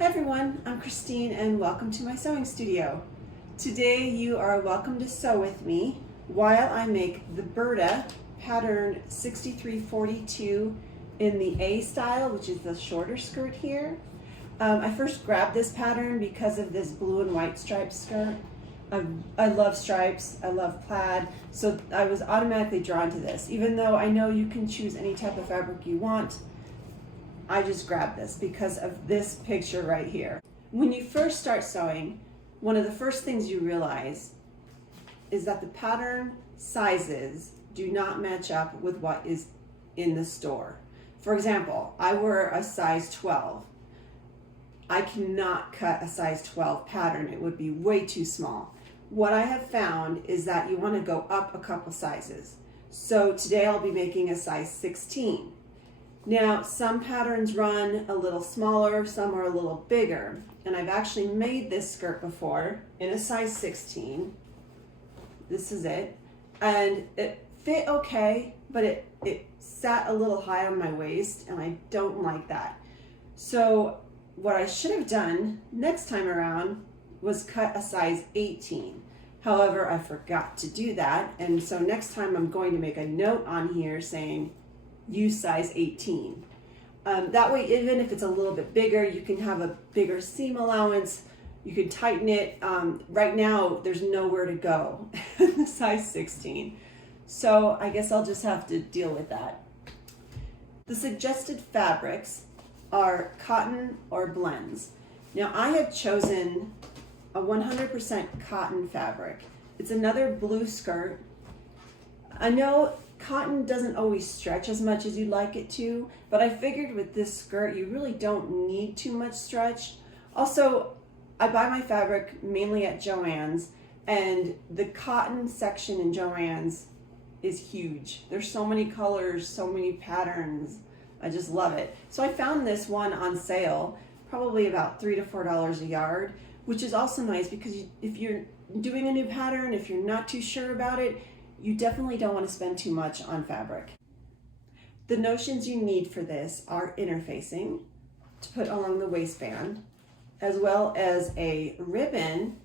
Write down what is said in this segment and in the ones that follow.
Hi everyone, I'm Christine and welcome to my sewing studio. Today you are welcome to sew with me while I make the Burda Pattern 6342 in the A style, which is the shorter skirt here. I first grabbed this pattern because of this blue and white striped skirt. I love stripes, I love plaid, so I was automatically drawn to this. Even though I know you can choose any type of fabric you want, I just grabbed this because of this picture right here. When you first start sewing, one of the first things you realize is that the pattern sizes do not match up with what is in the store. For example, I wear a size 12. I cannot cut a size 12 pattern. It would be way too small. What I have found is that you want to go up a couple sizes. So today I'll be making a size 16. Now, some patterns run a little smaller, some are a little bigger, and I've actually made this skirt before in a size 16. This is it, and it fit okay, but it sat a little high on my waist, and I don't like that. So what I should have done next time around was cut a size 18. However, I forgot to do that, and so next time I'm going to make a note on here saying use size 18. That way, even if it's a little bit bigger, you can have a bigger seam allowance. You can tighten it. Right now, there's nowhere to go in the size 16. So I guess I'll just have to deal with that. The suggested fabrics are cotton or blends. Now I have chosen a 100% cotton fabric. It's another blue skirt. I know cotton doesn't always stretch as much as you'd like it to, but I figured with this skirt you really don't need too much stretch. Also, I buy my fabric mainly at JoAnns, and the cotton section in JoAnns is huge. There's so many colors, so many patterns. I just love it. So I found this one on sale, probably about $3 to $4 a yard, which is also nice because if you're doing a new pattern, if you're not too sure about it, you definitely don't want to spend too much on fabric. The notions you need for this are interfacing to put along the waistband, as well as a ribbon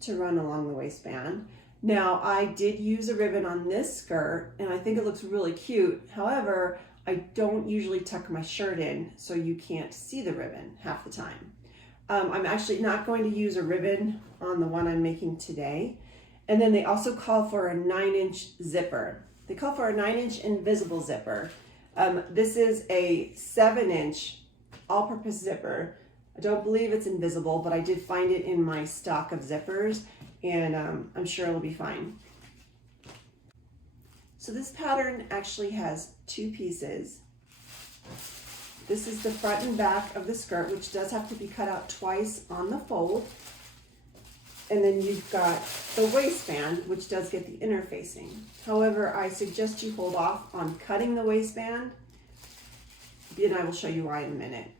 to run along the waistband. Now, I did use a ribbon on this skirt, and I think it looks really cute. However, I don't usually tuck my shirt in, so you can't see the ribbon half the time. I'm actually not going to use a ribbon on the one I'm making today. And then they also call for a 9-inch zipper. They call for a 9-inch invisible zipper. This is a 7-inch all-purpose zipper. I don't believe it's invisible, but I did find it in my stock of zippers, and I'm sure it'll be fine. So this pattern actually has two pieces. This is the front and back of the skirt, which does have to be cut out twice on the fold. And then you've got the waistband, which does get the interfacing. However, I suggest you hold off on cutting the waistband, and I will show you why in a minute.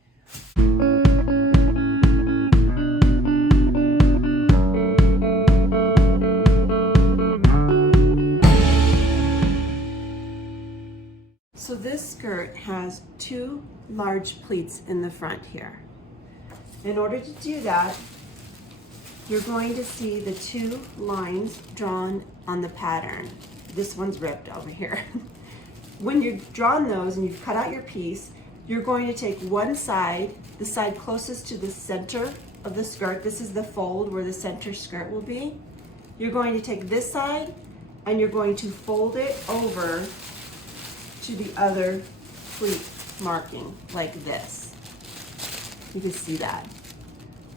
So this skirt has two large pleats in the front here. In order to do that, you're going to see the two lines drawn on the pattern. This one's ripped over here. When you've drawn those and you've cut out your piece, you're going to take one side, the side closest to the center of the skirt. This is the fold where the center skirt will be. You're going to take this side and you're going to fold it over to the other pleat marking like this. You can see that.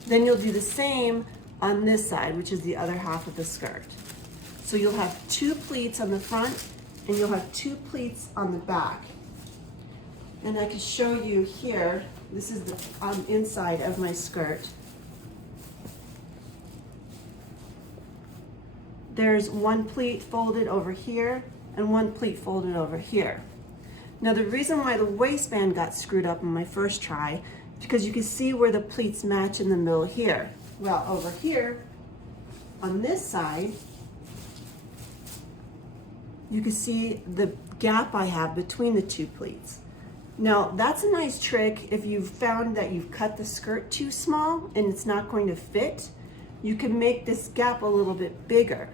Then you'll do the same on this side, which is the other half of the skirt. So you'll have two pleats on the front and you'll have two pleats on the back. And I can show you here, this is the inside of my skirt. There's one pleat folded over here and one pleat folded over here. Now the reason why the waistband got screwed up on my first try is because you can see where the pleats match in the middle here. Well, over here, on this side, you can see the gap I have between the two pleats. Now that's a nice trick if you've found that you've cut the skirt too small and it's not going to fit. You can make this gap a little bit bigger.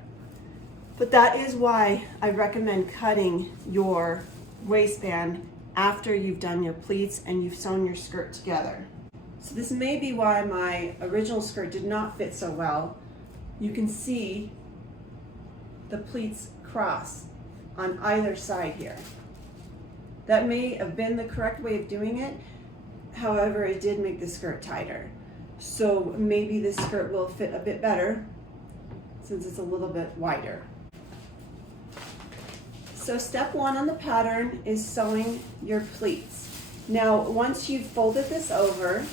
But that is why I recommend cutting your waistband after you've done your pleats and you've sewn your skirt together. So this may be why my original skirt did not fit so well. You can see the pleats cross on either side here. That may have been the correct way of doing it. However, it did make the skirt tighter. So maybe this skirt will fit a bit better since it's a little bit wider. So step one on the pattern is sewing your pleats. Now, once you've folded this over,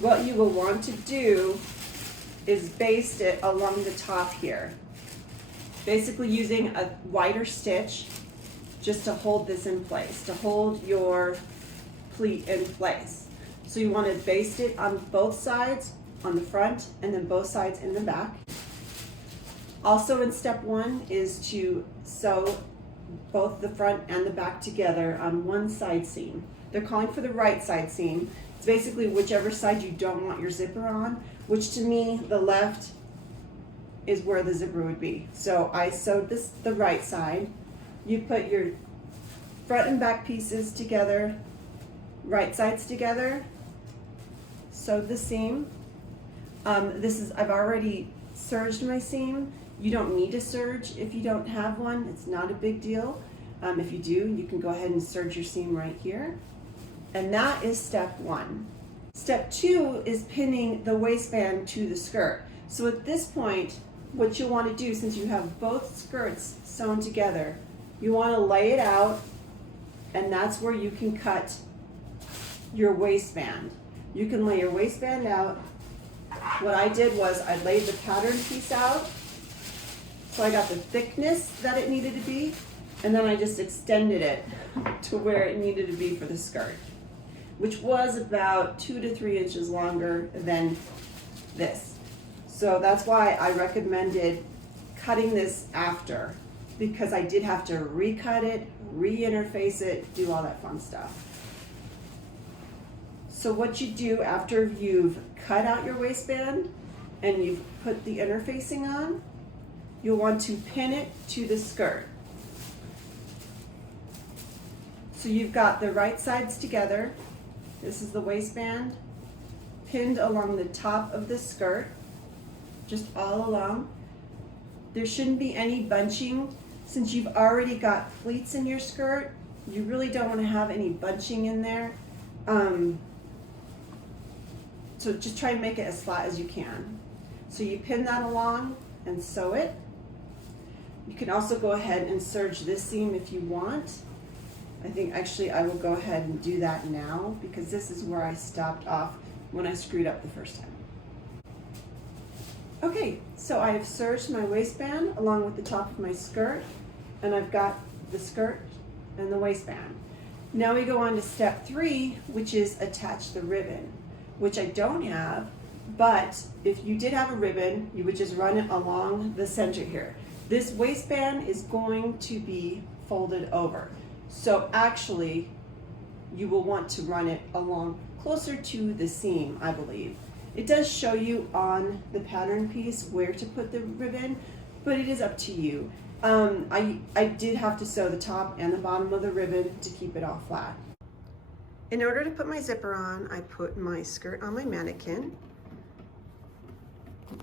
what you will want to do is baste it along the top here. Basically using a wider stitch just to hold this in place, to hold your pleat in place. So you want to baste it on both sides, on the front, and then both sides in the back. Also in step one is to sew both the front and the back together on one side seam. They're calling for the right side seam. It's basically whichever side you don't want your zipper on, which to me, the left is where the zipper would be. So I sewed this the right side. You put your front and back pieces together, right sides together, sewed the seam. I've already serged my seam. You don't need to serge if you don't have one. It's not a big deal. If you do, you can go ahead and serge your seam right here. And that is step one. Step two is pinning the waistband to the skirt. So at this point, what you'll want to do, since you have both skirts sewn together, you want to lay it out, and that's where you can cut your waistband. You can lay your waistband out. What I did was I laid the pattern piece out, so I got the thickness that it needed to be, and then I just extended it to where it needed to be for the skirt, which was about 2 to 3 inches longer than this. So that's why I recommended cutting this after, because I did have to recut it, re-interface it, do all that fun stuff. So what you do after you've cut out your waistband and you've put the interfacing on, you'll want to pin it to the skirt. So you've got the right sides together. This is the waistband pinned along the top of the skirt, just all along. There shouldn't be any bunching. Since you've already got pleats in your skirt, you really don't want to have any bunching in there. So just try and make it as flat as you can. So you pin that along and sew it. You can also go ahead and serge this seam if you want. I think actually I will go ahead and do that now, because this is where I stopped off when I screwed up the first time. Okay, so I have serged my waistband along with the top of my skirt, and I've got the skirt and the waistband. Now we go on to step 3, which is attach the ribbon, which I don't have, but if you did have a ribbon, you would just run it along the center here. This waistband is going to be folded over. So actually, you will want to run it along closer to the seam, I believe. It does show you on the pattern piece where to put the ribbon, but it is up to you. I did have to sew the top and the bottom of the ribbon to keep it all flat. In order to put my zipper on, I put my skirt on my mannequin.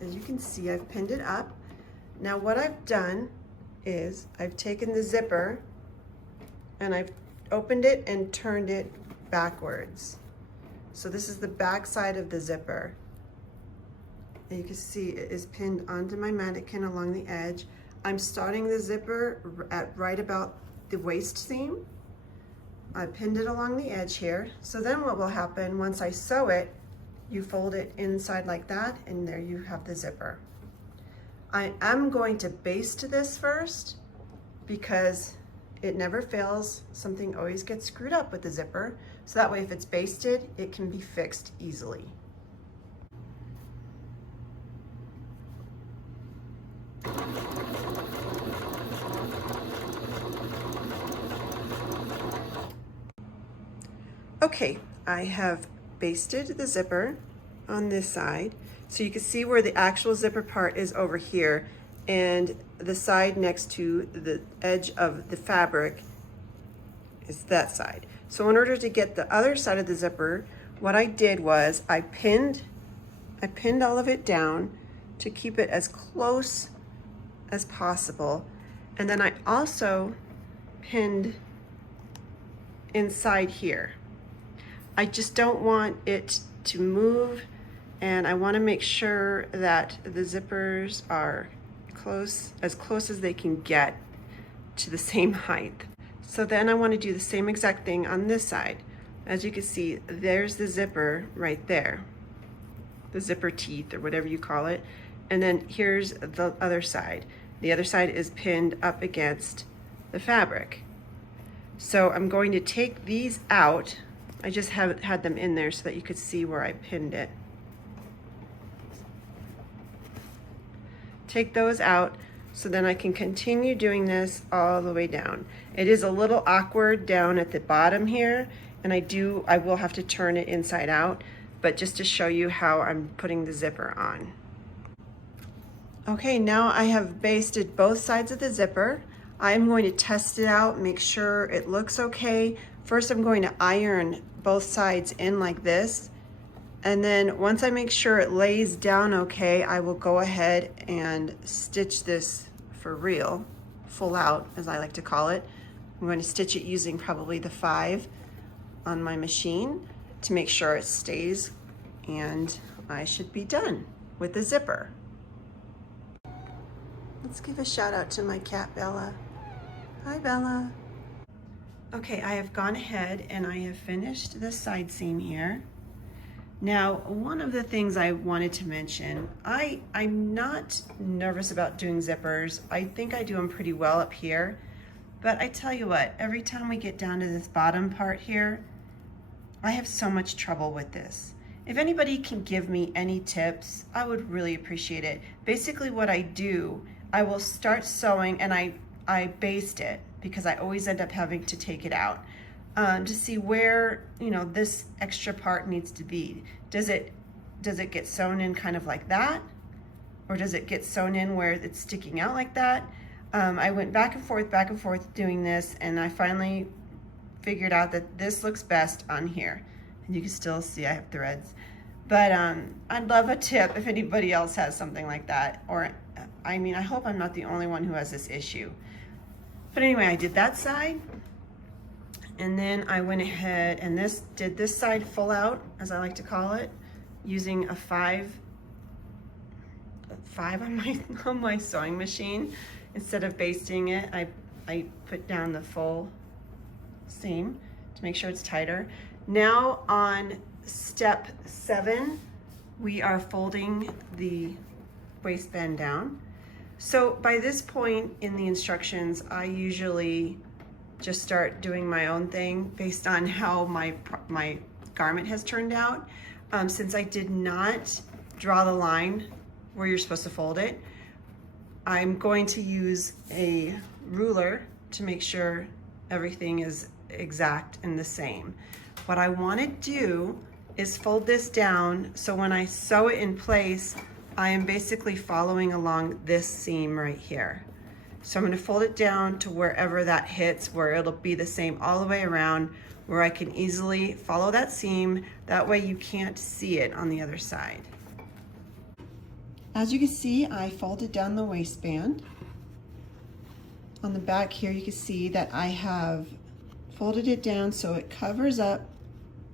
As you can see, I've pinned it up. Now what I've done is I've taken the zipper and I've opened it and turned it backwards. So this is the back side of the zipper. And you can see it is pinned onto my mannequin along the edge. I'm starting the zipper at right about the waist seam. I pinned it along the edge here. So then what will happen once I sew it, you fold it inside like that, and there you have the zipper. I am going to baste this first because it never fails. Something always gets screwed up with the zipper. So that way if it's basted, it can be fixed easily. Okay, I have basted the zipper on this side. So you can see where the actual zipper part is over here, and the side next to the edge of the fabric is that side. So in order to get the other side of the zipper, what I did was I pinned all of it down to keep it as close as possible. And then I also pinned inside here. I just don't want it to move, and I want to make sure that the zippers are as close as they can get to the same height. So then I want to do the same exact thing on this side. As you can see, there's the zipper right there, the zipper teeth or whatever you call it. And then here's the other side. The other side is pinned up against the fabric. So I'm going to take these out. I just haven't had them in there so that you could see where I pinned it. Take those out so then I can continue doing this all the way down. It is a little awkward down at the bottom here, and I will have to turn it inside out, but just to show you how I'm putting the zipper on. Okay, now I have basted both sides of the zipper. I'm going to test it out, make sure it looks okay. First, I'm going to iron both sides in like this. And then once I make sure it lays down okay, I will go ahead and stitch this for real, full out, as I like to call it. I'm going to stitch it using probably the 5 on my machine to make sure it stays, and I should be done with the zipper. Let's give a shout out to my cat, Bella. Hi, Bella. Okay, I have gone ahead and I have finished this side seam here. Now, one of the things I wanted to mention, I'm not nervous about doing zippers. I think I do them pretty well up here, but I tell you what, every time we get down to this bottom part here, I have so much trouble with this. If anybody can give me any tips, I would really appreciate it. Basically what I do, I will start sewing and I baste it because I always end up having to take it out. To see where, you know, this extra part needs to be. Does it get sewn in kind of like that? Or does it get sewn in where it's sticking out like that? I went back and forth doing this, and I finally figured out that this looks best on here. And you can still see I have threads. But I'd love a tip if anybody else has something like that. Or, I mean, I hope I'm not the only one who has this issue. But anyway, I did that side. And then I went ahead and did this side full out, as I like to call it, using a 5 on my sewing machine. Instead of basting it, I put down the full seam to make sure it's tighter. Now on step 7, we are folding the waistband down. So by this point in the instructions, I usually just start doing my own thing based on how my garment has turned out. Since I did not draw the line where you're supposed to fold it, I'm going to use a ruler to make sure everything is exact and the same. What I want to do is fold this down so when I sew it in place, I am basically following along this seam right here. So I'm going to fold it down to wherever that hits, where it'll be the same all the way around, where I can easily follow that seam. That way you can't see it on the other side. As you can see, I folded down the waistband. On the back here, you can see that I have folded it down so it covers up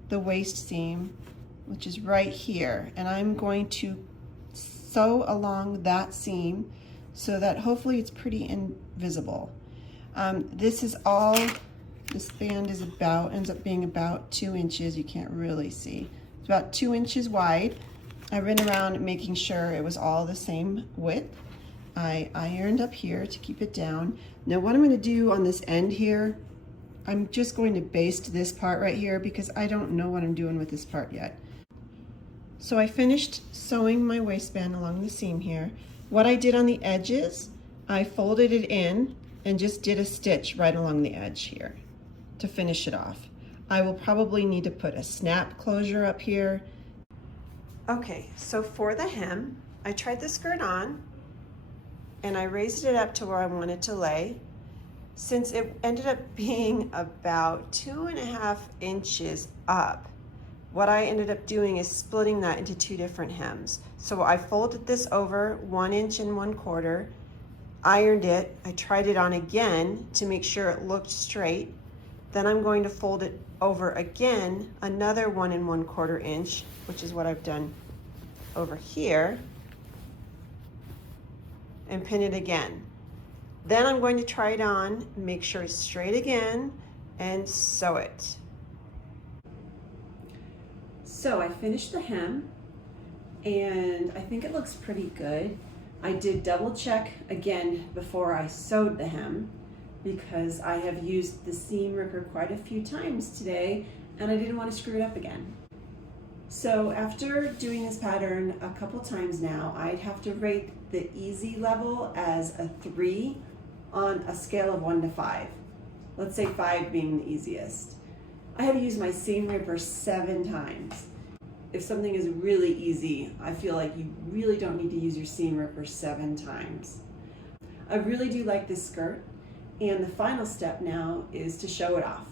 the waist seam, which is right here. And I'm going to sew along that seam so that hopefully it's pretty invisible. This band is ends up being about 2 inches. You can't really see. It's about 2 inches wide. I ran around making sure it was all the same width. I ironed up here to keep it down. Now what I'm going to do on this end here, I'm just going to baste this part right here because I don't know what I'm doing with this part yet. So I finished sewing my waistband along the seam here. What I did on the edges, I folded it in and just did a stitch right along the edge here to finish it off. I will probably need to put a snap closure up here. Okay, so for the hem, I tried the skirt on and I raised it up to where I wanted to lay. Since it ended up being about 2.5 inches up, what I ended up doing is splitting that into 2 different hems. So I folded this over 1 1/4 inches, ironed it, I tried it on again to make sure it looked straight. Then I'm going to fold it over again, another 1 1/4 inch, which is what I've done over here, and pin it again. Then I'm going to try it on, make sure it's straight again, and sew it. So I finished the hem, and I think it looks pretty good. I did double check again before I sewed the hem, because I have used the seam ripper quite a few times today, and I didn't want to screw it up again. So after doing this pattern a couple times now, I'd have to rate the easy level as a 3 on a scale of 1 to 5. Let's say 5 being the easiest. I had to use my seam ripper 7 times. If something is really easy, I feel like you really don't need to use your seam ripper 7 times. I really do like this skirt, and the final step now is to show it off.